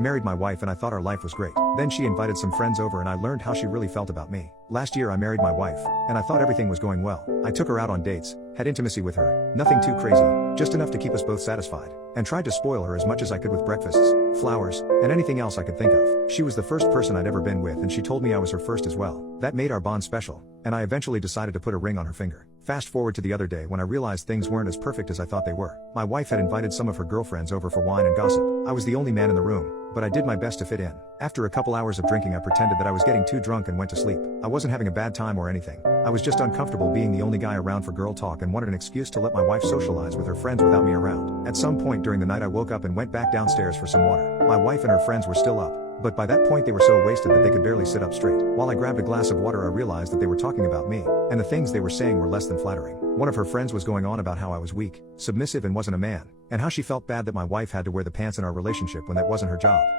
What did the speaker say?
Married my wife and I thought our life was great. Then she invited some friends over and I learned how she really felt about me. Last year I married my wife, and I thought everything was going well. I took her out on dates, had intimacy with her, nothing too crazy, just enough to keep us both satisfied, and tried to spoil her as much as I could with breakfasts, flowers, and anything else I could think of. She was the first person I'd ever been with and she told me I was her first as well. That made our bond special, and I eventually decided to put a ring on her finger. Fast forward to the other day when I realized things weren't as perfect as I thought they were. My wife had invited some of her girlfriends over for wine and gossip. I was the only man in the room, but I did my best to fit in. After a couple hours of drinking I pretended that I was getting too drunk and went to sleep. I wasn't having a bad time or anything. I was just uncomfortable being the only guy around for girl talk and wanted an excuse to let my wife socialize with her friends without me around. At some point during the night I woke up and went back downstairs for some water. My wife and her friends were still up, but by that point they were so wasted that they could barely sit up straight. While I grabbed a glass of water I realized that they were talking about me, and the things they were saying were less than flattering. One of her friends was going on about how I was weak, submissive and wasn't a man, and how she felt bad that my wife had to wear the pants in our relationship when that wasn't her job.